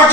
8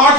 8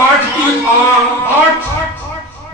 8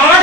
8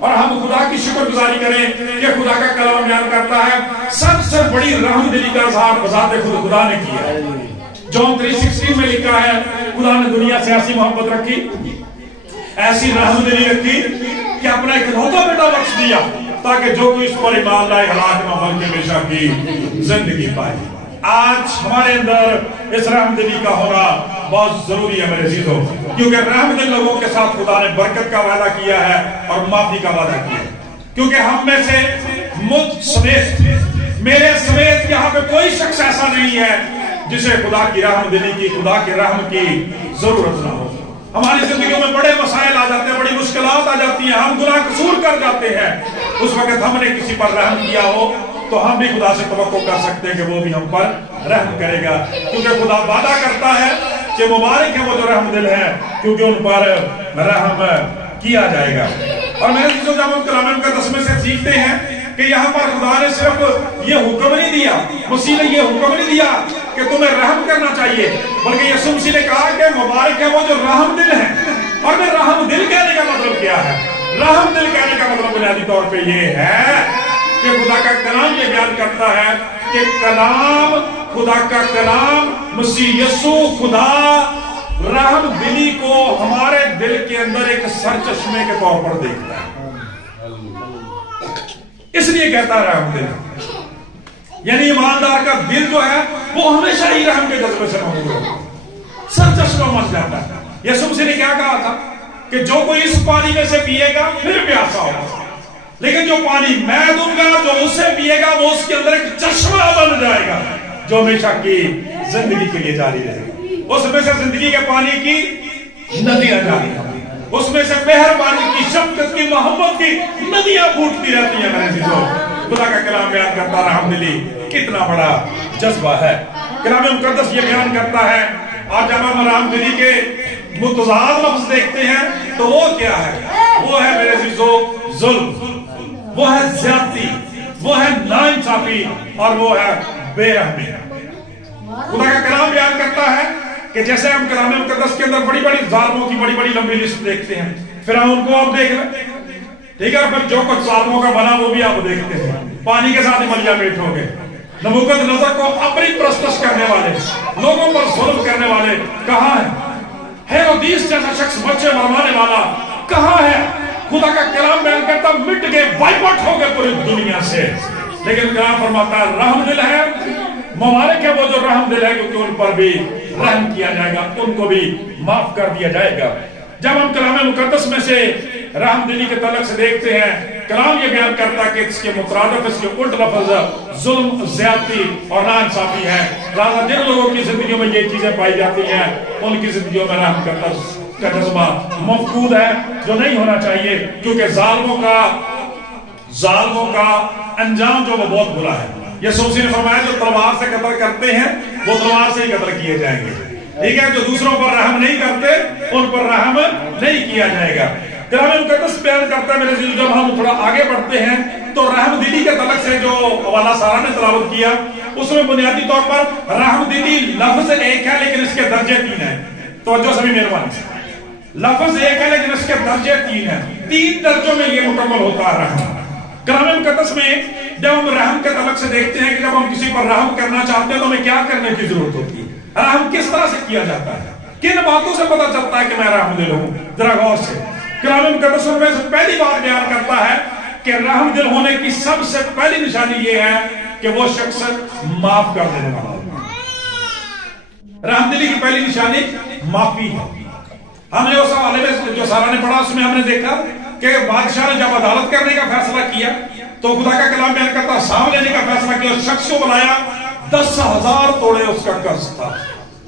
اور ہم خدا کی شکر گزاری کریں کہ خدا کا کلام بیان کرتا ہے سب سے بڑی رحم دلی کا اظہار بذات خود خدا نے کیا ہے۔ جون 3:16 میں لکھا ہے خدا نے دنیا سے ایسی محبت رکھی، ایسی رحم دلی رکھی کہ اپنا اکلوتا بیٹا بخش دیا تاکہ جو کوئی اس پر ایمان لائے ہلاک نہ بلکہ ہمیشہ کی زندگی پائے۔ آج ہمارے اندر اس رحم دلی کا ہونا بہت ضروری ہے میرے عزیزو، کیونکہ رحم دل لوگوں کے ساتھ خدا نے برکت کا وعدہ کیا ہے اور معافی کا وعدہ کیا ہے، کیونکہ ہم میں سے مجھ سمیت میرے سمیت یہاں پہ کوئی شخص ایسا نہیں ہے جسے خدا کی رحم دلی کی، خدا کے رحم کی ضرورت نہ ہو۔ ہماری زندگیوں میں بڑے مسائل آ جاتے ہیں، بڑی مشکلات آ جاتی ہیں، ہم گناہ قصور کر جاتے ہیں، اس وقت ہم نے کسی پر رحم کیا ہو تو ہم بھی خدا سے توقع کر سکتے ہیں کہ وہ بھی ہم پر رحم کرے گا، کیونکہ خدا وعدہ کرتا ہے کہ مبارک ہے وہ جو رحم دل ہے کیونکہ ان پر رحم کیا جائے گا۔ اور میرے دوستوں جب ہم کلام مقدس میں سے سیکھتے ہیں کہ یہاں پر خدا نے صرف یہ حکم نہیں دیا، مسیح نے یہ حکم نہیں دیا کہ تمہیں رحم کرنا چاہیے، بلکہ یسوع مسیح نے کہا کہ مبارک ہے وہ جو رحم دل ہے۔ اور میں رحم دل کہنے کا مطلب کیا ہے؟ رحم دل کہنے کا مطلب بنیادی طور پہ یہ ہے کہ خدا کا کلام یہ بیان کرتا ہے کہ کلام، خدا کا کلام، مسیح یسوع خدا رحم دلی کو ہمارے دل کے اندر ایک سرچشمے کے طور پر دیکھتا ہے، اس لیے کہتا ہے رحم دل، یعنی ایماندار کا دل جو ہے وہ ہمیشہ ہی رحم کے جذبے سے مغرور ہوگا، سرچشمہ بن جاتا ہے۔ یسوع مسیح نے کیا کہا تھا کہ جو کوئی اس پانی میں سے پیے گا پھر پیاسا ہوگا، لیکن جو پانی میں دوں گا جو اس سے پیے گا وہ اس کے اندر ایک چشمہ بن جائے گا جو ہمیشہ کی زندگی کے لیے جاری رہے گا۔ اس میں سے زندگی کے پانی کی ندیاں جاری ہیں، اس میں سے مہربانی کی، شفقت کی، محبت کی ندیاں پھوٹتی رہتی ہیں۔ میرے عزیزو، خدا کا کلام بیان کرتا رحم دلی کتنا بڑا جذبہ ہے۔ کلام مقدس یہ بیان کرتا ہے، اور جب ہم رحم دلی کے متضاد لفظ دیکھتے ہیں تو وہ کیا ہے؟ وہ ہے میرے عزیزو ظلم، وہ ہے زیادتی، وہ ہے ناانصافی، اور وہ ہے بے رحمی۔ خدا کا کلام بیان کرتا ہے کہ جیسے ہم کلام مقدس کے اندر بڑی بڑی ظالموں کی بڑی بڑی لمبی لسٹ دیکھتے ہیں، فرعون کو آپ دیکھ لیں، ٹھیک ہے، پھر جو کچھ ظالموں کا بنا وہ بھی آپ دیکھتے ہیں، پانی کے ساتھ ہی ملیا میٹ ہو گئے۔ نبوکدنصر کو اپنی پرستش کرنے والے، لوگوں پر ظلم کرنے والے کہاں ہیں؟ ہیرودیس جیسا شخص بچے مروانے والا کہاں ہے؟ خدا کا کلام بیان کرتا مٹ گئے، وائپ آؤٹ ہو گئے پوری دنیا سے، لیکن کلام فرماتا ہے رحم دل ہے، مبارک ہے وہ جو رحم دل ہے کیونکہ ان پر بھی رحم کیا جائے گا، ان کو بھی معاف کر دیا جائے گا۔ جب ہم کلام مقدس میں سے رحم دلی کے تعلق سے دیکھتے ہیں، کلام یہ بیان کرتا ہے کہ اس کے مترادف، اس کے الٹ لفظ ظلم، زیادتی اور ناانصافی ہے۔ لہذا جن لوگوں کی زندگیوں میں یہ چیزیں پائی جاتی ہیں ان کی زندگیوں میں رحم کا جذبہ مفقود ہے، جو نہیں ہونا چاہیے، کیونکہ ظالموں کا انجام جو وہ بہت برا ہے۔ یسوع مسیح نے فرمایا جو تلوار سے قتل کرتے ہیں وہ تلوار سے ہی قتل کیے جائیں گے، ٹھیک ہے، جو دوسروں پر رحم نہیں کرتے ان پر رحم نہیں کیا جائے گا۔ کلام مقدس بیان کرتا ہے میرے عزیزو، جب ہم تھوڑا آگے بڑھتے ہیں تو رحم دلی کے تعلق سے جو حوالہ سارا نے تلاوت کیا اس میں بنیادی طور پر رحم دلی لفظ ایک ہے لیکن اس کے درجے 3 ہیں۔ توجہ سبھی مہربانی، لفظ ایک ہے لیکن اس کے درجے 3 ہیں، 3 درجوں میں یہ مکمل ہوتا ہے رحم۔ کلام مقدس میں جب ہم رحم کے تعلق سے دیکھتے ہیں کہ جب ہم کسی پر رحم کرنا چاہتے ہیں تو ہمیں کیا کرنے کی ضرورت ہوتی ہے، رحم کس طرح سے کیا جاتا ہے، کن باتوں سے پتہ چلتا ہے کہ میں رحم دل ہوں؟ ذرا غور سے کلام مقدس میں سے پہلی بات بیان کرتا ہے کہ رحم دل ہونے کی سب سے پہلی نشانی یہ ہے کہ وہ شخص معاف کر دینے والا ہے۔ رحم دلی کی پہلی نشانی معافی ہے۔ ہم نے اس حوالے میں جو سارا نے پڑھا اس میں ہم نے دیکھا کہ بادشاہ نے جب عدالت کرنے کا فیصلہ کیا تو خدا کا کلام بیان کرتا سام لینے کا فیصلہ کیا، اس شخص کو بلایا، 10,000 توڑے اس کا قرض تھا،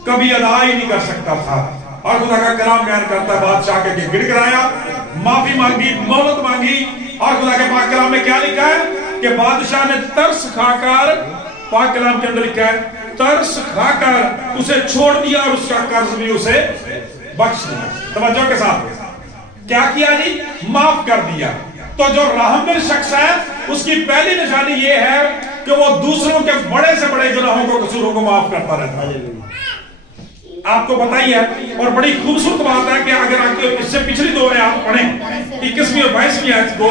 کبھی ادا ہی نہیں کر سکتا تھا، اور خدا کا کلام بیان کرتا ہے بادشاہ کے گڑ گڑایا، معافی مانگی، مہلت مانگی، اور خدا کے پاک کلام میں کیا لکھا ہے کہ بادشاہ نے ترس کھا کر، پاک کلام کے اندر لکھا ہے ترس کھا کر اسے چھوڑ دیا اور اس کا قرض بھی اسے بخش دیا۔ توجہ کے ساتھ کیا کیا جی؟ معاف کر دیا۔ تو جو رحم دل شخص ہے اس کی پہلی نشانی یہ ہے کہ وہ دوسروں کے بڑے سے بڑے گناہوں کو، قصوروں کو معاف کرتا رہتا ہے۔ آپ کو بتائی ہے، اور بڑی خوبصورت بات ہے کہ اگر آپ اس سے پچھلی 2 آیات پڑھیں 21ویں اور 22ویں آیت کو،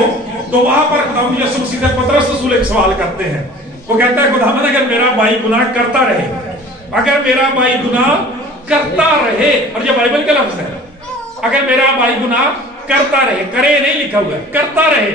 تو وہاں پر خداوند یسوع مسیح سے پطرس رسول ایک سوال کرتے ہیں. وہ کہتا ہے خداوند اگر میرا بھائی گناہ کرتا رہے، اگر میرا بھائی گناہ کرتا رہے، اور یہ بائبل کا لفظ ہے، اگر میرا بھائی گناہ کرتا رہے، کرے نہیں لکھا ہوا ہے، کرتا رہے،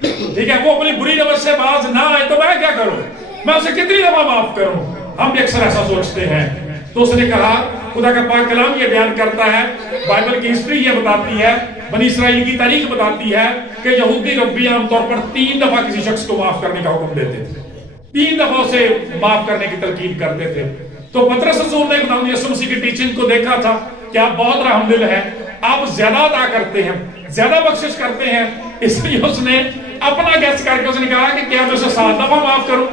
ٹھیک ہے، وہ اپنی بری روش سے باز نہ آئے تو میں کیا کروں، میں اسے کتنی دفعہ معاف کروں؟ ہم بھی اکثر ایسا سوچتے ہیں. تو اس نے کہا، خدا کا پاک کلام یہ بیان کرتا ہے، بائبل کی ہسٹری یہ بتاتی ہے، بنی اسرائیل کی تاریخ بتاتی ہے کہ یہودی ربی عام طور پر 3 دفعہ کسی شخص کو معاف کرنے کا حکم دیتے تھے، 3 دفعہ اسے معاف کرنے کی تلقین کرتے تھے. تو پطرس رسول نے خداوند یسوع مسیح کی ٹیچنگ کو دیکھا تھا کہ آپ بہت رحم دل ہیں، آپ زیادہ عطا کرتے ہیں، زیادہ بخشش کرتے ہیں، اس لیے اس نے اپنا گیس کر کے اس نے کہا کہ کیا میں اسے 7 دفعہ معاف کروں؟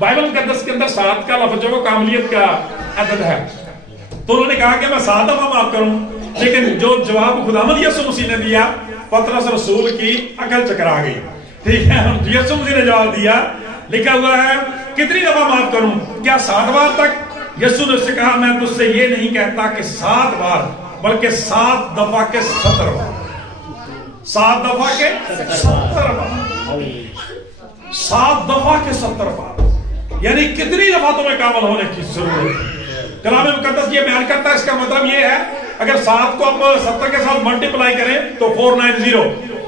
بائبل مقدس کے اندر 7 کا لفظ جو کاملیت کا عدد ہے. تو انہوں نے کہا کہ میں 7 دفعہ معاف کروں، لیکن جو جواب خداوند یسوع مسیح نے دیا، پطرس رسول کی عقل چکرا گئی. ٹھیک ہے، یسوع مسیح نے جواب دیا، لکھا ہوا ہے کتنی دفعہ معاف کروں؟ کیا 7 بار تک؟ یسوع نے اس سے کہا میں تجھ سے یہ نہیں کہتا کہ 7 بار، بلکہ 7 دفعہ کے 70 بار. 7 دفعہ کے 70 بار، 7 دفعہ کے 70 بار، یعنی کتنی دفعہ تمہیں کامل ہونے کی ضرورت ہے. کلام مقدس یہ بیان کرتا ہے، اس کا مطلب یہ ہے اگر 7 کو آپ 70 کے ساتھ ملٹیپلائی کریں تو 490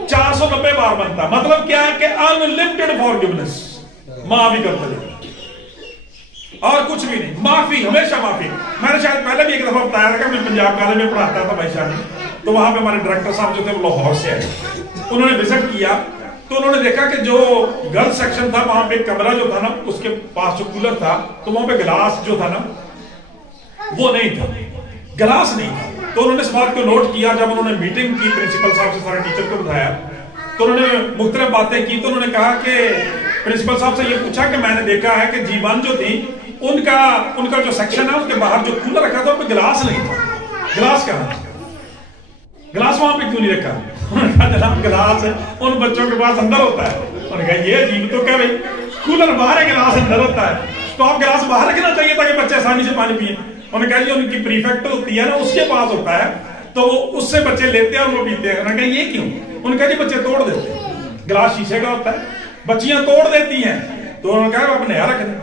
490 بار بنتا ہے. مطلب کیا ہے کہ انلمیٹڈ فارگیونیس، معافی کرتے ہیں اور کچھ بھی نہیں، معافی، ہمیشہ معافی. میں نے شاید پہلے بھی ایک دفعہ بتایا تھا کہ میں پنجاب کالج میں پڑھاتا تھا بھائی شاہ، تو وہاں پہ ہمارے ڈائریکٹر صاحب جو تھے وہ لاہور سے آئے، انہوں نے وزٹ کیا تو انہوں نے دیکھا کہ جو گرل سیکشن تھا وہاں پہ کمرہ جو تھا نا، اس کے پاس جو کولر تھا تو وہاں پہ گلاس جو تھا نا وہ نہیں تھا، گلاس نہیں تھا. تو انہوں نے اس بات کو نوٹ کیا. جب انہوں نے میٹنگ کی پرنسپل صاحب سے، سارے ٹیچر کو بتایا تو انہوں نے مختلف باتیں کی. تو انہوں نے کہا کہ پرنسپل صاحب سے یہ پوچھا کہ میں نے دیکھا ہے کہ G1 جو تھی ان کا جو سیکشن ہے اس کے باہر جو کولر رکھا تھا ان پہ گلاس نہیں تھا، گلاس کہاں؟ گلاس وہاں پہ کیوں نہیں رکھا؟ انہوں نے کہا جناب گلاس ان بچوں کے پاس اندر ہوتا ہے. انہوں نے کہا یہ عجیب تو کیا بھائی، کولر باہر ہے گلاس اندر ہوتا ہے، تو آپ گلاس باہر رکھنا چاہیے تاکہ بچے آسانی سے پانی پیئیں. انہوں نے کہا جی ان کی پریفیکٹ ہوتی ہے نا اس کے پاس ہوتا ہے تو اس سے بچے لیتے ہیں اور وہ پیتے ہیں. انہوں نے کہا یہ کیوں؟ انہوں نے کہا جی بچے توڑ دیتے ہیں، گلاس شیشے کا ہوتا ہے، بچیاں توڑ دیتی ہیں. تو انہوں نے کہا آپ نیا رکھ دیں.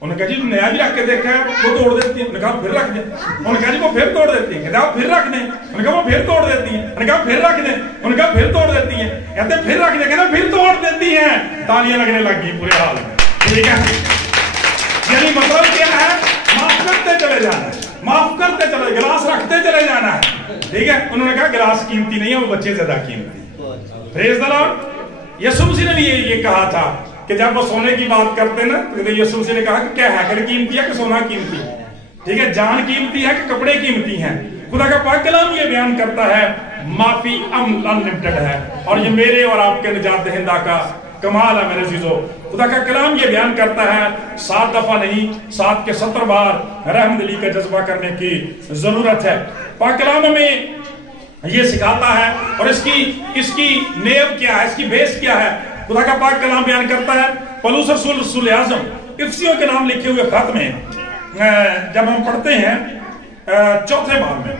انہوں نے کہا جی نیا بھی رکھ کے دیکھا ہے وہ توڑ دیتی ہیں. انہوں نے کہا پھر رکھ دیں. انہوں نے کہا جی وہ پھر توڑ دیتی ہیں. کہتے آپ پھر رکھ دیں. انہوں نے کہا وہ پھر توڑ دیتی ہیں. انہوں نے کہا پھر رکھ دیں. انہوں نے کہا پھر توڑ دیتی ہیں. کہتے پھر رکھ دیں. کہتے پھر توڑ دیتی ہیں. تالیاں لگنے لگ گئی پورے حال میں. ٹھیک ہے، یعنی مطلب کیا ہے؟ معاف کرتے چلے جانا ہے، معاف کرتے چلے، گلاس رکھتے چلے جانا ہے. ٹھیک ہے، انہوں نے کہا گلاس قیمتی نہیں ہے، وہ بچے زیادہ قیمتی. پریز دی لارڈ. یسوع مسیح نے بھی یہ کہا تھا کہ جب وہ سونے کی بات کرتے نا تو یسوع مسیح نے کہا کہ کیا ہیکل قیمتی ہے کہ سونا قیمتی ہے؟ ٹھیک ہے، جان قیمتی ہے کہ کپڑے قیمتی ہیں؟ خدا کا پاک کلام یہ بیان کرتا ہے معافی انلمیٹڈ ہے، اور یہ میرے اور آپ کے نجات دہندہ کا کمال ہے. میرے عزیزو، خدا کا کلام یہ بیان کرتا ہے 7 دفعہ نہیں 7 کے 70 بار رحم دلی کا جذبہ کرنے کی ضرورت ہے. پاک کلام ہمیں یہ سکھاتا ہے، اور اس کی نیو کیا ہے، اس کی بیس کیا ہے؟ خدا کا پاک کلام بیان کرتا ہے. پولس رسول اعظم افسیوں کے نام لکھے ہوئے خط میں جب ہم پڑھتے ہیں 4 باب میں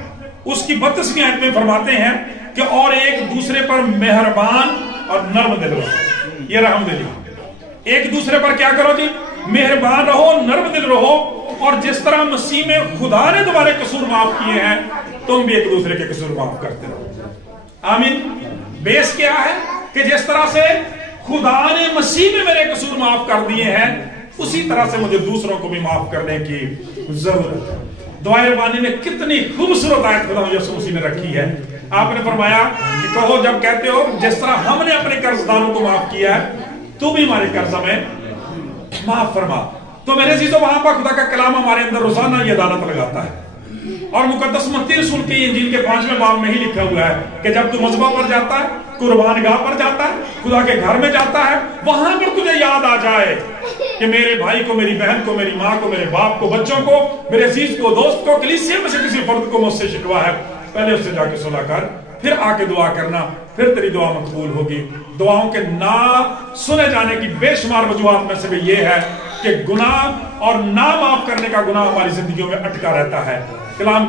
اس کی 32ویں آیت میں فرماتے ہیں کہ اور ایک دوسرے پر مہربان اور نرم دل رہو. یہ رحم دلی، ایک دوسرے پر کیا کرو جی؟ مہربان رہو، نرم دل رہو، اور جس طرح مسیح میں خدا نے تمہارے قصور معاف کیے ہیں تم بھی ایک دوسرے کے قصور معاف کرتے رہو. آمین. بیس کیا ہے کہ جس طرح سے خدا نے مسیح میں میرے قصور معاف کر دیے ہیں اسی طرح سے مجھے دوسروں کو بھی معاف کرنے کی ضرورت ہے. دعائے ربانی میں کتنی خوبصورت آیت خدا یسوع مسیح نے رکھی ہے. آپ نے فرمایا کہ کہو جب کہتے ہو جس طرح ہم نے اپنے قرض داروں کو معاف کیا ہے تو بھی ہمارے قرض ہمیں معاف فرما. تو میرے عزیزو، وہاں پر خدا کا کلام ہمارے اندر روزانہ یہ عدالت لگاتا ہے، اور مقدس متی رسول کی انجیل کے 5ویں باب میں ہی لکھا ہوا ہے کہ جب تو مذبح پر جاتا ہے، قربان گاہ پر جاتا ہے، خدا کے گھر میں جاتا ہے، وہاں پر تجھے یاد آ جائے کہ میرے بھائی کو، میری بہن کو، میری ماں کو، میرے باپ کو، بچوں کو، میرے عزیز کو، دوست کو، کلیسیا میں سے کسی فرد کو مجھ سے شکوا ہے، پہلے اس سے جا کے صلح کر، پھر آ کے دعا کرنا، پھر تیری دعا مقبول ہوگی. دعاؤں کے نہ سنے جانے کی بے شمار وجوہات میں سے بھی یہ ہے کہ کہ گناہ اور نہ معاف کرنے کا گناہ ہماری زندگیوں میں اٹکا رہتا ہے۔ کلام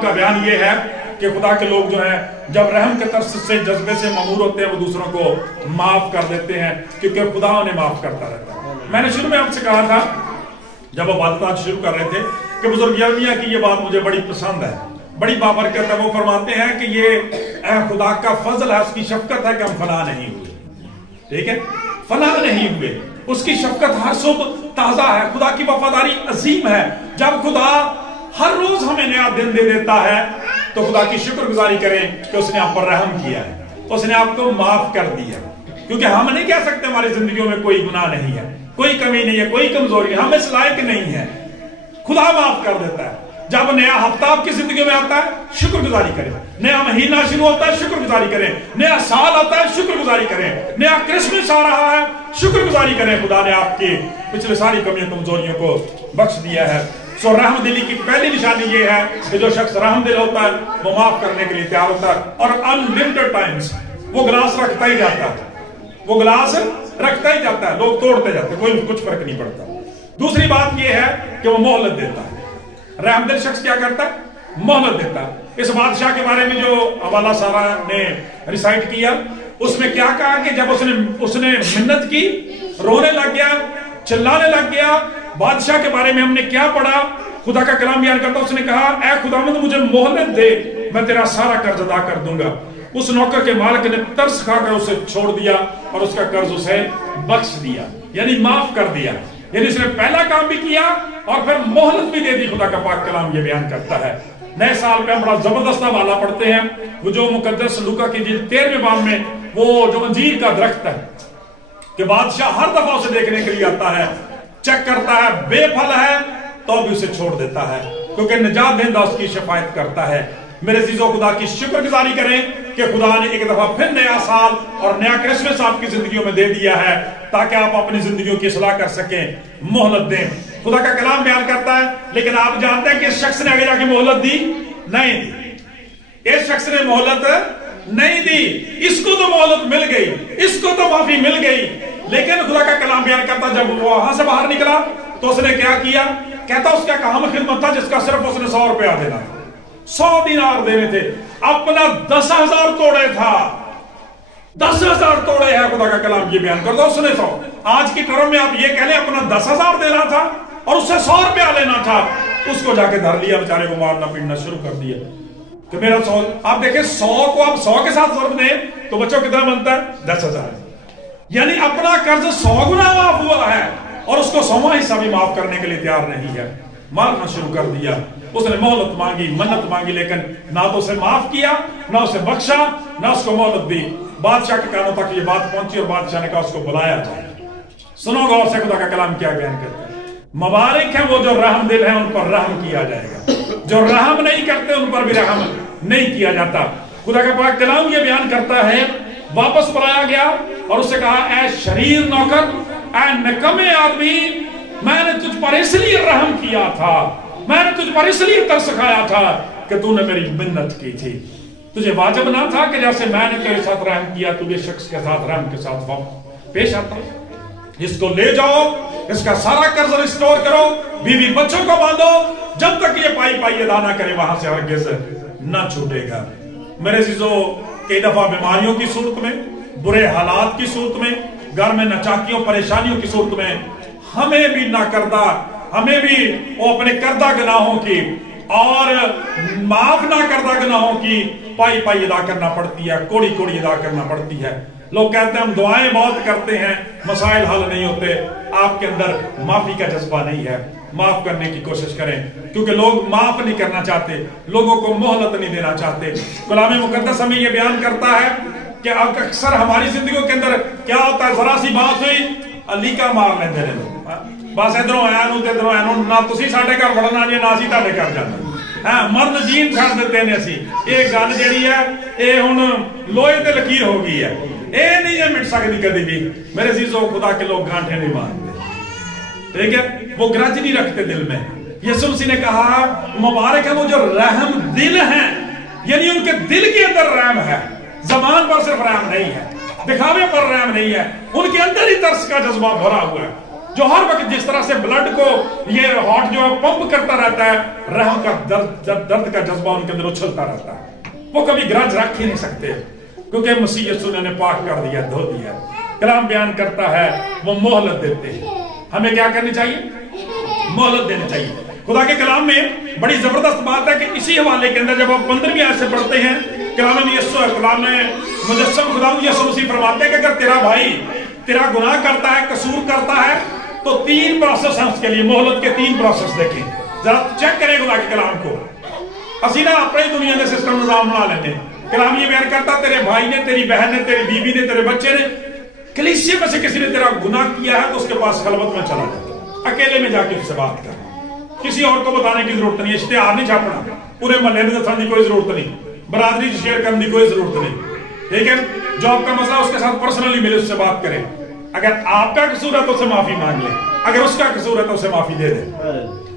کا بیان یہ ہے کہ خدا کے لوگ جو ہیں جب رحم کے طرز سے جذبے سے مامور ہوتے ہیں وہ دوسروں کو معاف کر دیتے ہیں کیونکہ خدا انہیں معاف کرتا رہتا ہے۔ میں نے شروع میں آپ سے کہا تھا جب وہ بات شروع کر رہے تھے کہ بزرگ یرمیہ کی یہ بات مجھے بڑی پسند ہے، بڑی بابرکت ہے۔ وہ فرماتے ہیں کہ یہ خدا کا فضل ہے، اس کی شفقت ہے کہ ہم فنا نہیں ہوئے، ٹھیک ہے، فنا نہیں ہوئے، اس کی شفقت ہر صبح تازہ ہے، خدا کی وفاداری عظیم ہے۔ جب خدا ہر روز ہمیں نیا دن دے دیتا ہے تو خدا کی شکر گزاری کریں کہ اس نے آپ پر رحم کیا ہے، اس نے آپ کو معاف کر دیا، کیونکہ ہم نہیں کہہ سکتے ہماری زندگیوں میں کوئی گناہ نہیں ہے، کوئی کمی نہیں ہے، کوئی کمزوری ہے، ہم اس لائق نہیں ہے، خدا معاف کر دیتا ہے۔ جب نیا ہفتہ آپ کی زندگی میں آتا ہے شکر گزاری کریں، نیا مہینہ شروع ہوتا ہے شکر گزاری کریں، نیا سال آتا ہے شکر گزاری کریں، نیا کرسمس آ رہا ہے شکر گزاری کریں، خدا نے آپ کی پچھلے ساری کمیوں کمزوریوں کو بخش دیا ہے۔ سو رحم دلی کی پہلی نشانی یہ ہے کہ جو شخص رحم دل ہوتا ہے وہ معاف کرنے کے لیے تیار ہوتا ہے، اور انلمیٹڈ ٹائمز وہ گلاس رکھتا ہی جاتا ہے، وہ گلاس رکھتا ہی جاتا ہے، لوگ توڑتے جاتے ہیں، کوئی کچھ فرق نہیں پڑتا۔ دوسری بات یہ ہے کہ وہ مہلت دیتا ہے۔ رحم دل شخص کیا کرتا ہے؟ مہلت دیتا ہے۔ اس بادشاہ کے بارے میں جو حوالہ سارا نے ریسائٹ کیا اس میں کیا کہا کہ جب اس نے منت کی، رونے لگ گیا، چلانے لگ گیا، بادشاہ کے بارے میں ہم نے کیا پڑھا؟ خدا کا کلام بیان کرتا، اس نے کہا اے خداوند مجھے مہلت دے، میں تیرا سارا قرض ادا کر دوں گا۔ اس نوکر کے مالک نے ترس کھا کر اسے چھوڑ دیا اور اس کا قرض اسے بخش دیا، یعنی معاف کر دیا، یعنی اس نے پہلا کام بھی کیا اور پھر مہلت بھی دے دی۔ خدا کا پاک کلام یہ بیان کرتا ہے۔ نئے سال پہ ہم بڑا زبردست حوالہ پڑھتے ہیں، وہ جو مقدس لوکا کی جلد 13ویں باب میں وہ جو انجیر کا درخت ہے کہ بادشاہ ہر دفعہ اسے دیکھنے کے لیے آتا ہے، چیک کرتا ہے، بے پھل ہے تو بھی اسے چھوڑ دیتا ہے کیونکہ نجات دہندہ اس کی شفاعت کرتا ہے۔ میرے عزیزو خدا کی شکر گزاری کریں کہ خدا نے ایک دفعہ پھر نیا سال اور نیا کرسمس آپ کی زندگیوں میں دے دیا ہے تاکہ آپ اپنی زندگیوں کی اصلاح کر سکیں۔ مہلت دیں، خدا کا کلام بیان کرتا ہے، لیکن آپ جانتے ہیں کہ اس شخص نے آگے جا کے مہلت دی نہیں دی، اس شخص نے مہلت نہیں دی، اس کو تو مہلت مل گئی، اس کو تو معافی مل گئی، لیکن خدا کا کلام بیان کرتا جب وہ وہاں سے باہر نکلا تو اس نے کیا کیا؟ کہتا اس کا کام خدمت تھا جس کا صرف اس نے 100 روپیہ دینا تھا، 100 دینار دینے تھے، اپنا 10,000 توڑے تھا، 10,000 توڑے ہیں۔ خدا کا کلام یہ بیان کرتا اس نے 100، آج کی ٹرم میں آپ یہ کہہ لیں اپنا 10,000 دینا تھا اور اس سے 100 روپیہ لینا تھا، اس کو جا کے دھر لیا، بیچارے کو مارنا پیٹنا شروع کر دیا کہ میرا 100۔ آپ دیکھیں 100 کو آپ 100 کے ساتھ ضرب دیں تو بچوں کتنا بنتا ہے؟ 10,000، یعنی اپنا قرض 100 گنا معاف ہوا ہے اور اس کو 100واں حصہ بھی معاف کرنے کے لیے تیار نہیں ہے، مارنا شروع کر دیا۔ اس نے مہلت مانگی، منت مانگی، لیکن نہ تو اسے معاف کیا، نہ اسے بخشا، نہ اس کو مہلت دی۔ بادشاہ کے کانوں تک یہ بات پہنچی اور بادشاہ نے کہا اس کو بلایا جائے۔ سنو غور سے خدا کا کلام کیا بیان کرتا ہے، مبارک ہیں وہ جو رحم دل ہیں، ان پر رحم کیا جائے گا، جو رحم نہیں کرتے ان پر بھی رحم نہیں کیا جاتا۔ خدا کا پاک کلام یہ بیان کرتا ہے، واپس بلایا گیا اور اس سے کہا اے شریر نوکر، اے نکمے آدمی، میں نے تجھ پر اس لیے رحم کیا تھا، میں نے تجھ پر اس لیے ترس کھایا تھا کہ تو نے میری منت کی تھی، تجھے واجب نہ تھا کہ جیسے میں نے تیرے ساتھ رحم کیا تو یہ شخص کے ساتھ رحم کے ساتھ پیش آتا۔ اس کو لے جاؤ، اس کا سارا قرض ریسٹور کرو، بیوی بچوں کو باندھو، جب تک یہ پائی پائی ادا نہ کرے وہاں سے ہرگز نہ چھوٹے گا۔ میرے عزیزو کئی دفعہ بیماریوں کی صورت میں، برے حالات کی صورت میں، گھر میں ناچاکیوں پریشانیوں کی صورت میں ہمیں بھی نہ کردہ، ہمیں بھی وہ اپنے کردہ گناہوں کی اور معاف نہ کردہ گناہوں کی پائی پائی ادا کرنا پڑتی ہے، کوڑی کوڑی ادا کرنا پڑتی ہے۔ لوگ کہتے ہیں ہم دعائیں بہت کرتے ہیں، مسائل حل نہیں ہوتے۔ آپ کے اندر معافی کا جذبہ نہیں ہے، معاف کرنے کی کوشش کریں، کیونکہ لوگ معاف نہیں کرنا چاہتے، لوگوں کو مہلت نہیں دینا چاہتے۔ کلام مقدس ہمیں یہ بیان کرتا ہے کہ اکثر ہماری زندگیوں کے اندر کیا ہوتا ہے، ذرا سی بات ہوئی علی کا مار لیندے نے لوگ، بس ادھروں آیا نو تے ادھروں آیا نو، نہ تسی ساڈے گھر وڑنا جی نہ اسی تہاڈے گھر جانا، مرد جین چھڑ دیتے نے اسی۔ یہ گل جیڑی ہے یہ ہن لوہے تے لکیر ہو گئی ہے، اے نہیں یہ مٹ سکتی کبھی بھی۔ میرے عزیزو خدا کے لوگ گانٹھے نہیں مارتے، ٹھیک ہے، وہ گرج نہیں رکھتے دل میں۔ یسوع مسیح نے کہا مبارک ہے وہ جو رحم دل ہیں، یعنی ان کے دل کے اندر رحم ہے، زبان پر صرف رحم نہیں ہے، دکھاوے پر رحم نہیں ہے، ان کے اندر ہی ترس کا جذبہ بھرا ہوا ہے۔ جو ہر وقت جس طرح سے بلڈ کو یہ ہارٹ جو پمپ کرتا رہتا ہے، رحم کا درد کا جذبہ ان کے اندر اچھلتا رہتا ہے، وہ کبھی گرج رکھ ہی نہیں سکتے، کیونکہ مسیح یسوع نے پاک کر دیا، دھو دیا۔ کلام بیان کرتا ہے وہ مہلت دیتے ہیں، ہمیں کیا کرنی چاہیے؟ مہلت دینی چاہیے۔ خدا کے کلام میں بڑی زبردست بات ہے کہ اسی حوالے کے اندر جب آپ 15ویں آیت سے پڑھتے ہیں، کلام میں مجسم خدا یسوع مسیح فرماتے ہیں کہ اگر تیرا بھائی تیرا گناہ کرتا ہے، قصور کرتا ہے، تو 3 پروسیس ہیں اس کے لیے، مہلت کے 3 پروسیس دیکھیں، ذرا چیک کریں خدا کے کلام کو۔ اسی نہ اپنی دنیا نے سسٹم نظام بنا لیتے ہیں۔ کلام یہ بیان کرتا تیرے بھائی نے، تیری بہن نے، تیری بیوی نے، تیرے بچے نے، کلیسے میں سے کسی نے تیرا گناہ کیا ہے تو اس کے پاس خلوت میں چلا جاتا، اکیلے میں جا کے اس سے بات کر، کسی اور کو بتانے کی ضرورت نہیں، اشتہار نہیں چھاپنا، پورے محلے میں دسنے کی کوئی ضرورت نہیں، برادری شیئر کرنے کی کوئی ضرورت نہیں، ٹھیک ہے؟ جو آپ کا مسئلہ اس کے ساتھ پرسنلی ملے اس سے بات کریں، اگر آپ کا قصور ہے تو اسے معافی مانگ لیں، اگر اس کا قصور ہے تو اسے معافی دے دیں،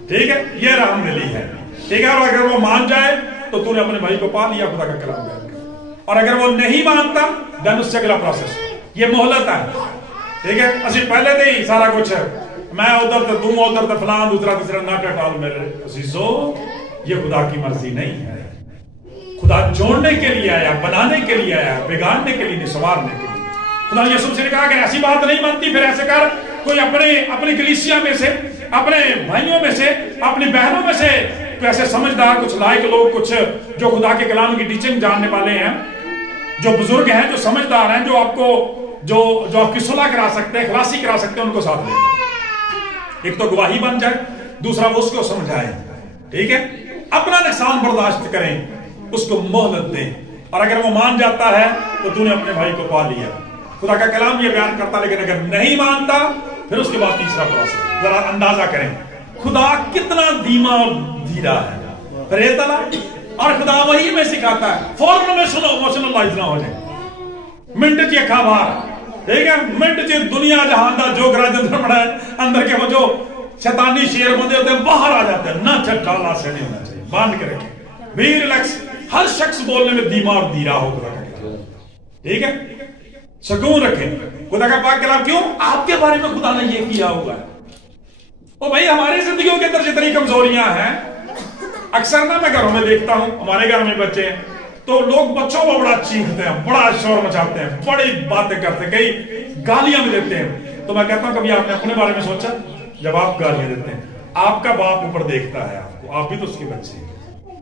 ٹھیک ہے؟ یہ رحم دلی ہے، ٹھیک ہے؟ اور اگر وہ مان جائے تو تو نے اپنے بھائی کو پا لیا، خدا کا کلام ہے۔ اور اگر وہ نہیں مانتا دین اس سے اگلا پروسیس، یہ مہلت ہے، ٹھیک ہے؟ اسی پہلے دے ہی سارا کچھ ہے، میں ادھر تو تم ادھر تو فلان دوسرا تیسرا نہ ٹال میرے عزیزو، یہ خدا کی مرضی نہیں ہے۔ خدا جوڑنے کے لیے آیا، بنانے کے لیے آیا، بگاڑنے کے لیے نہیں، سنوارنے کے لیے۔ خدا یسوع سے نے کہا کہ ایسی بات نہیں مانتی پھر ایسے کر، کوئی اپنی کلیسیا میں سے، اپنے بھائیوں میں سے، اپنی بہنوں میں سے ایسے سمجھدار کچھ لائق لوگ، کچھ جو خدا کے کلام کی ٹیچنگ جاننے والے ہیں، جو بزرگ ہیں، جو سمجھدار ہیں، جو آپ کو جو آپ کی صلح کرا سکتے ہیں، خلاصی کرا سکتے ہیں، ان کو ساتھ لیں۔ ایک تو گواہی بن جائے، دوسرا وہ اس کو سمجھائیں، ٹھیک ہے؟ اپنا نقصان برداشت کریں، اس کو مہلت دیں، اور اگر وہ مان جاتا ہے تو تو نے اپنے بھائی کو پا لیا۔ خدا کا کلام یہ بیان کرتا، لیکن اگر نہیں مانتا پھر اس کے بعد تیسرا پروسیس۔ ذرا اندازہ کریں خدا کتنا دھیما اور دھیرا ہے، پریز اللہ، اور خدا وہی میں سکھاتا ہے، فوراً میں سنو موشن نہ ہو جائے، منٹ چی اکھا باہر، ٹھیک ہے؟ منٹ چی دنیا جہاں دا جو گراج اندر پڑا ہے، اندر کے وہ جو شیطانی شیر بندے ہوتے ہیں باہر آ جاتے ہیں، نہ چٹالا سے نہیں ہونا چاہیے، باندھ کے رکھیں، بھی ریلیکس، ہر شخص بولنے میں دھیما اور دھیرا ہو، خدا کا کلام، ٹھیک ہے؟ سکون رکھیں۔ خدا کا پاک کلام کیوں؟ آپ کے بارے میں خدا نے یہ کیا ہوگا۔ او بھائی ہماری زندگیوں کے اندر جتنی کمزوریاں ہیں، اکثر نہ میں گھروں میں دیکھتا ہوں، ہمارے گھر میں بچے ہیں تو لوگ بچوں کو بڑا چیختے ہیں، بڑا شور مچاتے ہیں، بڑی باتیں کرتے ہیں، کئی گالیاں بھی دیتے ہیں۔ تو میں کہتا ہوں کبھی آپ نے اپنے بارے میں سوچا؟ جب آپ گالیاں دیتے ہیں، آپ کا باپ اوپر دیکھتا ہے آپ کو، آپ بھی تو اس کے بچے ہیں،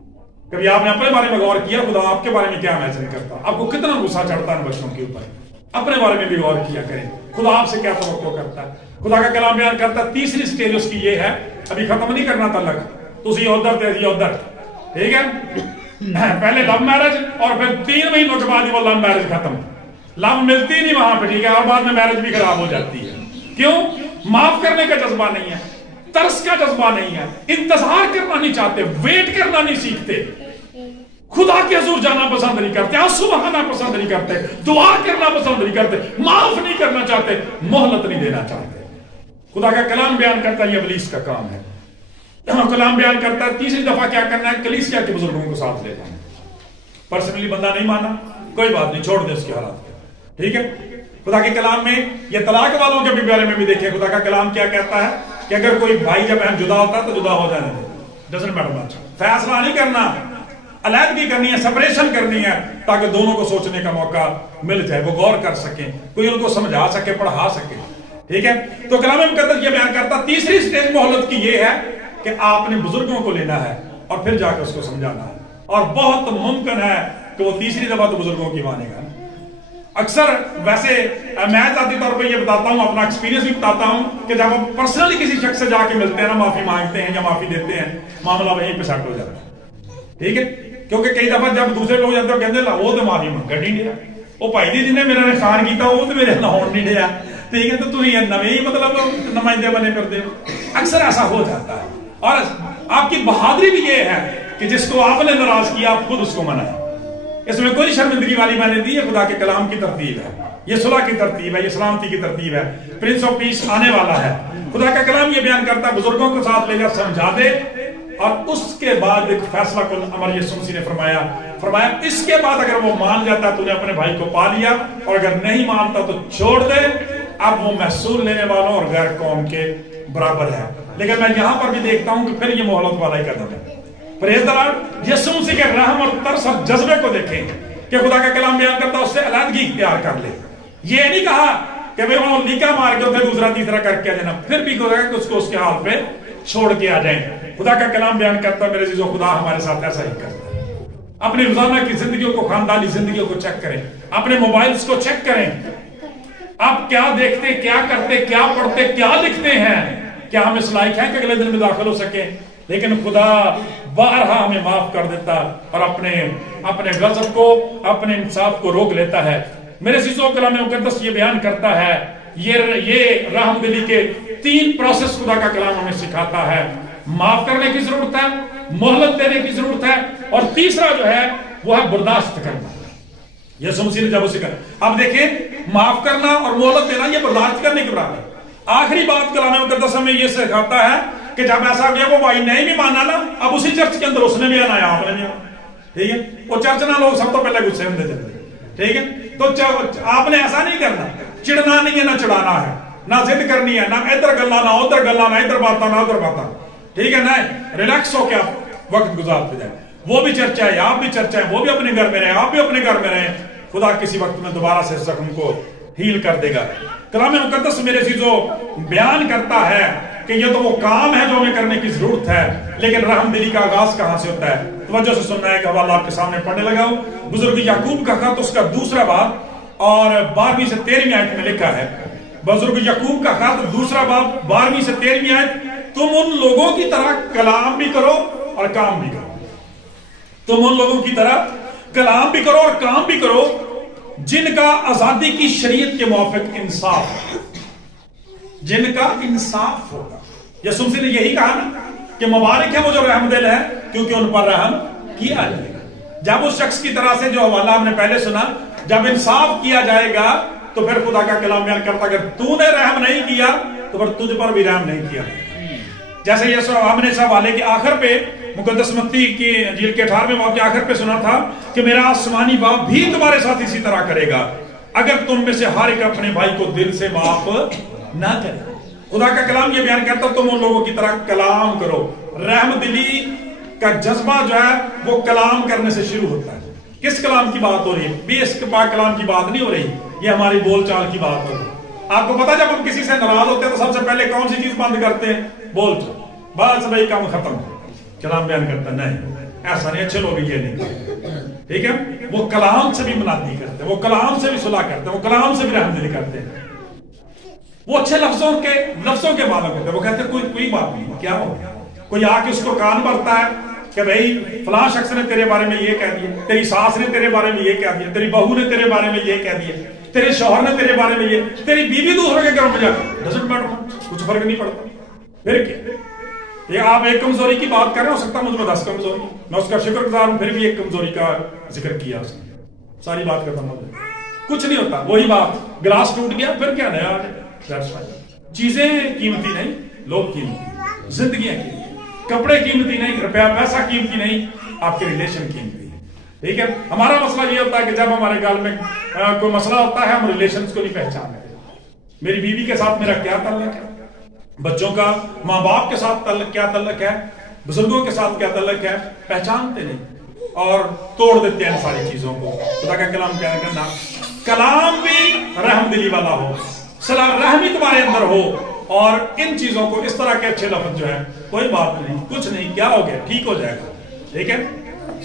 کبھی آپ نے اپنے بارے میں غور کیا خدا آپ کے بارے میں کیا امیجن کرتا؟ آپ کو کتنا غصہ چڑھتا ہے بچوں کے اوپر؟ اپنے بارے میں بھی غور کیا کریں، خدا آپ سے کیا توقع کرتا ہے۔ خدا کا کلام بیان کرتا ہے تیسری سٹیج اس کی یہ ہے، ابھی ختم نہیں کرنا تعلق، تو اسی ادھر تے اسی ادھر، ٹھیک ہے؟ پہلے لو میرج اور پھر 3 مہینوں کے بعد وہ لو میرج ختم، لو ملتی نہیں وہاں پہ، ٹھیک ہے؟ اور بعد میں میرج بھی خراب ہو جاتی ہے۔ کیوں؟ معاف کرنے کا جذبہ نہیں ہے، ترس کا جذبہ نہیں ہے، انتظار کرنا نہیں چاہتے، ویٹ کرنا نہیں سیکھتے، خدا کے حضور جانا پسند نہیں کرتے، آنسو بہانا پسند نہیں کرتے، دعا کرنا پسند نہیں کرتے، معاف نہیں کرنا چاہتے، مہلت نہیں دینا چاہتے۔ خدا کا کلام بیان کرتا ہے یہ ابلیس کا کام ہے۔ کلام بیان کرتا ہے تیسری دفعہ کیا کرنا ہے، کلیسیا کے بزرگوں کو ساتھ لے جانا۔ پرسنلی بندہ نہیں مانا، کوئی بات نہیں، چھوڑ دے اس کے حالات کو، ٹھیک ہے؟ خدا کے کلام میں یہ طلاق والوں کے بھی بارے میں بھی دیکھیں، خدا کا کلام کیا کہتا ہے کہ اگر کوئی بھائی یا بہن جدا ہوتا ہے تو جدا ہو جانے دے، ڈزنٹ میٹر مچ، فیصلہ نہیں کرنا، علیحدگی کرنی ہے، سپریشن کرنی ہے، تاکہ دونوں کو سوچنے کا موقع مل جائے، وہ غور کر سکیں، کوئی ان کو سمجھا سکے، پڑھا سکے، ٹھیک ہے؟ تو کلام مقدس یہ بیان کرتا تیسری سٹیج مہلت کی یہ ہے کہ آپ نے بزرگوں کو لینا ہے اور پھر جا کے اس کو سمجھانا ہے، اور بہت ممکن ہے کہ وہ تیسری دفعہ تو بزرگوں کی مانے گا۔ اکثر ویسے میں ذاتی طور پہ یہ بتاتا ہوں، اپنا ایکسپیرینس بھی بتاتا ہوں کہ جب آپ پرسنلی کسی شخص سے جا کے ملتے ہیں نا، معافی مانگتے ہیں یا معافی دیتے ہیں، معاملہ وہیں پہ سیٹ ہو جاتا ہے، ٹھیک ہے؟ کیونکہ کئی دفعہ جب دوسرے لوگ جاتے ہیں کہتے ہیں وہ تو معافی مانگ نہیں دیا، وہ بھائی جی جنہیں میرا نقصان کیتا وہ تو میرے نہ ہون نہیں دیا، ٹھیک ہے؟ تو تم یہ نویں ہی مطلب نمائندے بنے کرتے ہو، اکثر ایسا ہو جاتا ہے۔ اور آپ کی بہادری بھی یہ ہے کہ جس کو آپ نے ناراض کیا آپ خود اس کو منائیں، اس میں کوئی شرمندگی والی میں نے دی ہے، خدا کے کلام کی ترتیب ہے، یہ صلح کی ترتیب ہے، یہ سلامتی کی ترتیب ہے، پرنس آف پیس آنے والا ہے۔ خدا کا کلام یہ بیان کرتا ہے بزرگوں کو ساتھ لے جا، سمجھا دے، اور اس کے بعد ایک فیصلہ کن امر یسوع مسیح نے فرمایا اس کے بعد اگر وہ مان جاتا ہے تو نے اپنے بھائی کو پا لیا، اور اگر نہیں مانتا تو چھوڑ دے، اب وہ محصول لینے والوں اور غیر قوم کے برابر ہے. لیکن میں یہاں پر بھی دیکھتا ہوں کہ پھر یہ مہلت والا ہی قدم ہے. پریز دی لارڈ. یسوع مسیح کے رحم اور ترس اور جذبے کو دیکھیں کہ خدا کا کلام بیان کرتا ہے اس سے علیحدگی اختیار کر لے. یہ نہیں کہا کہ بھئی وہ لیکا مار کے اسے دوسرا تیسرا کر کے دینا, پھر بھی خدا کہ اس کو اس کے حال پہ چھوڑ کے آ جائیں. خدا کا کلام بیان کرتا ہے میرے عزیزو, خدا ہمارے ساتھ ایسا ہی کرتا ہے. اپنی روزانہ کی زندگیوں کو, خاندانی زندگیوں کو چیک کریں, اپنے موبائلز کو چیک کریں. آپ کیا دیکھتے, کیا کرتے, کیا پڑھتے, کیا لکھتے ہیں؟ کیا ہم اس لائق ہیں کہ اگلے دن میں داخل ہو سکیں؟ لیکن خدا بارہا ہمیں معاف کر دیتا اور اپنے غضب کو, اپنے انصاف کو روک لیتا ہے. میرے عزیزو, کلام مقدس یہ بیان کرتا ہے, یہ رحم دلی کے 3 پروسیس خدا کا کلام ہمیں سکھاتا ہے. معاف کرنے کی ضرورت ہے, مہلت دینے کی ضرورت ہے, اور تیسرا جو ہے وہ ہے برداشت کرنا. یسوع مسیح نے جب اسے کہا, اب دیکھیں معاف کرنا اور مہلت دینا یہ برداشت کرنے کے برابر ہے. آخری بات کلام مقدس ہمیں یہ سکھاتا ہے کہ جب ایسا گیا وہ بھائی نہیں بھی مانا نا, اب اسی چرچ کے اندر اس نے بھی آنا ہے, آپ نے بھی آنا. ٹھیک ہے, وہ چرچ نہ لوگ سب تو پہلے غصے ہوتے تھے. ٹھیک ہے, تو آپ نے ایسا نہیں کرنا, چڑنا نہیں ہے نہ چڑھانا ہے, نہ ضد کرنی ہے, نہ ادھر گلا نہ ادھر گلا, نہ ادھر باتاں نہ ادھر باتاں. ٹھیک ہے نا, ریلیکس ہو کے آپ وقت گزارتے جائیں. وہ بھی چرچا ہے, آپ بھی چرچا ہے, وہ بھی اپنے گھر میں رہیں, آپ بھی اپنے گھر میں رہیں. خدا کسی وقت میں دوبارہ سے زخم کو ہیل کر دے گا. کلام مقدس میرے عزیزو بیان کرتا ہے کہ یہ تو وہ کام ہے جو ہمیں کرنے کی ضرورت ہے, لیکن رحم دلی کا آغاز کہاں سے ہوتا ہے؟ توجہ سے سننا ہے کہ حوالہ آپ کے سامنے پڑھنے لگا ہوں. بزرگ یعقوب کا خط اس کا 2 باب اور 12ویں سے 13ویں آیت میں لکھا ہے. بزرگ یعقوب کا خط 2 باب 12ویں سے 13ویں آیت, تم ان لوگوں کی طرح کلام بھی کرو اور کام بھی کرو. تم ان لوگوں کی طرح کلام بھی کرو اور کام بھی کرو جن کا آزادی کی شریعت کے موافق انصاف ہے, جن کا انصاف ہوگا. یسوع مسیح نے یہی کہا نا کہ مبارک ہے وہ جو رحم دل ہے کیونکہ ان پر رحم کیا جائے گا. جب اس شخص کی طرح سے جو حوالہ ہم نے پہلے سنا, جب انصاف کیا جائے گا تو پھر خدا کا کلام بیان کرتا اگر تو نے رحم نہیں کیا تو پھر تجھ پر بھی رحم نہیں کیا. جیسے یسوع ہم نے اس حوالے کے آخر پہ مقدس متی کی انجیل کے 18ویں باب کے آخر پہ سنا تھا کہ میرا آسمانی باپ بھی تمہارے ساتھ اسی طرح کرے گا اگر تم میں سے ہر ایک اپنے بھائی کو دل سے معاف نہ کرے. خدا کا کلام یہ بیان کرتا تم ان لوگوں کی طرح کلام کرو. رحم دلی کا جذبہ جو ہے وہ کلام کرنے سے شروع ہوتا ہے. کس کلام کی بات ہو رہی ہے؟ بھی اس پاک کلام کی بات نہیں ہو رہی, یہ ہماری بول چال کی بات ہو رہی ہے. آپ کو پتا جب ہم کسی سے ناراض ہوتے ہیں تو سب سے پہلے کون سی چیز بند کرتے ہیں؟ بول چال. بس بھائی کام ختم. کلام بیان کرتا نہیں, ایسا نہیں, اچھے لوگ یہ نہیں. ٹھیک ہے, وہ کلام سے بھی منادی کرتے ہیں, وہ کلام سے بھی صلح کرتے ہیں, وہ کلام سے بھی رحم دلی کرتے ہیں. وہ اچھے لفظوں کے معنی کرتے ہیں. وہ کہتے ہیں کوئی بات نہیں, کیا ہو گیا. کوئی آ کے اس کو کان بھرتا ہے کہ بھئی فلاں شخص نے تیرے بارے میں یہ کہہ دیا, تیری ساس نے تیرے بارے میں یہ کہہ دیا, تیری بہو نے تیرے بارے میں یہ کہہ دیا, تیرے شوہر نے تیرے بارے میں یہ, تیری بیوی دوسروں کے گھروں میں جا ڈزنٹ میٹر, کچھ فرق نہیں پڑتا. پھر کیا, یہ آپ ایک کمزوری کی بات کر رہے, ہو سکتا مجھ میں 10 کمزوری, میں اس کا شکر گزار ہوں, پھر بھی ایک کمزوری کا ذکر کیا اس نے, ساری بات ختم ہو گئی. کچھ نہیں ہوتا, وہی بات, گلاس ٹوٹ گیا پھر کیا نیا. چیزیں قیمتی نہیں, لوگ قیمتی, زندگیاں قیمتی, کپڑے قیمتی نہیں, روپیہ پیسہ قیمتی نہیں, آپ کے ریلیشن قیمتی ہے. ٹھیک ہے, ہمارا مسئلہ یہ ہوتا ہے کہ جب ہمارے گال میں کوئی مسئلہ ہوتا ہے ہم ریلیشنز کو نہیں پہچانتے. میری بیوی کے ساتھ میرا کیا تعلق ہے, بچوں کا ماں باپ کے ساتھ کیا تعلق ہے, بزرگوں کے ساتھ کیا تعلق ہے, پہچانتے نہیں اور توڑ دیتے ہیں ساری چیزوں کو. خدا کا کلام کیا کرنا, کلام بھی رحم دلی والا ہو, صلاح رحمی تمہارے اندر ہو, اور ان چیزوں کو اس طرح کے اچھے لفظ جو ہے کوئی بات نہیں, کچھ نہیں, کیا ہو گیا, ٹھیک ہو جائے گا. ٹھیک ہے,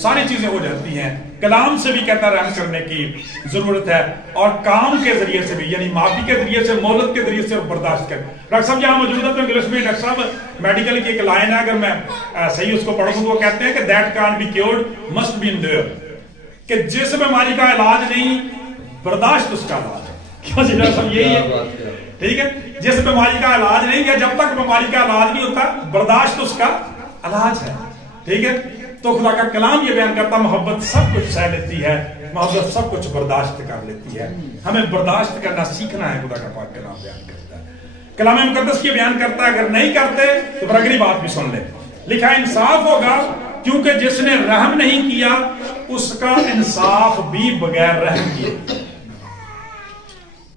ساری چیزیں ہو جاتی ہیں. کلام سے بھی کہتا رحم کرنے کی ضرورت ہے, اور کام کے ذریعے سے بھی, یعنی معافی کے ذریعے سے, مہلت کے ذریعے سے برداشت کر. ڈاکٹر صاحب یہاں موجود ہے تو انگلش میں ڈاکٹر صاحب میڈیکل کی ایک لائن ہے, اگر میں صحیح اس کو پڑھوں تو وہ کہتے ہیں کہ that can't be cured must be endured, کہ جس بیماری کا علاج نہیں برداشت اس کا علاج ہے. کیوں جی ڈاکٹر صاحب یہی ہے. ٹھیک ہے, جس بیماری کا علاج نہیں ہے, جب تک بیماری کا علاج نہیں ہوتا برداشت اس کا علاج ہے. ٹھیک ہے, تو خدا کا کلام یہ بیان کرتا محبت سب کچھ سہ لیتی ہے, محبت سب کچھ برداشت کر لیتی ہے. ہمیں برداشت کرنا سیکھنا ہے. خدا کا پاک کلام بیان کرتا ہے, کلام مقدس یہ بیان کرتا ہے, اگر نہیں کرتے تو پھر اگلی بات بھی سن لیں. لکھا انصاف ہوگا کیونکہ جس نے رحم نہیں کیا اس کا انصاف بھی بغیر رحم کیے.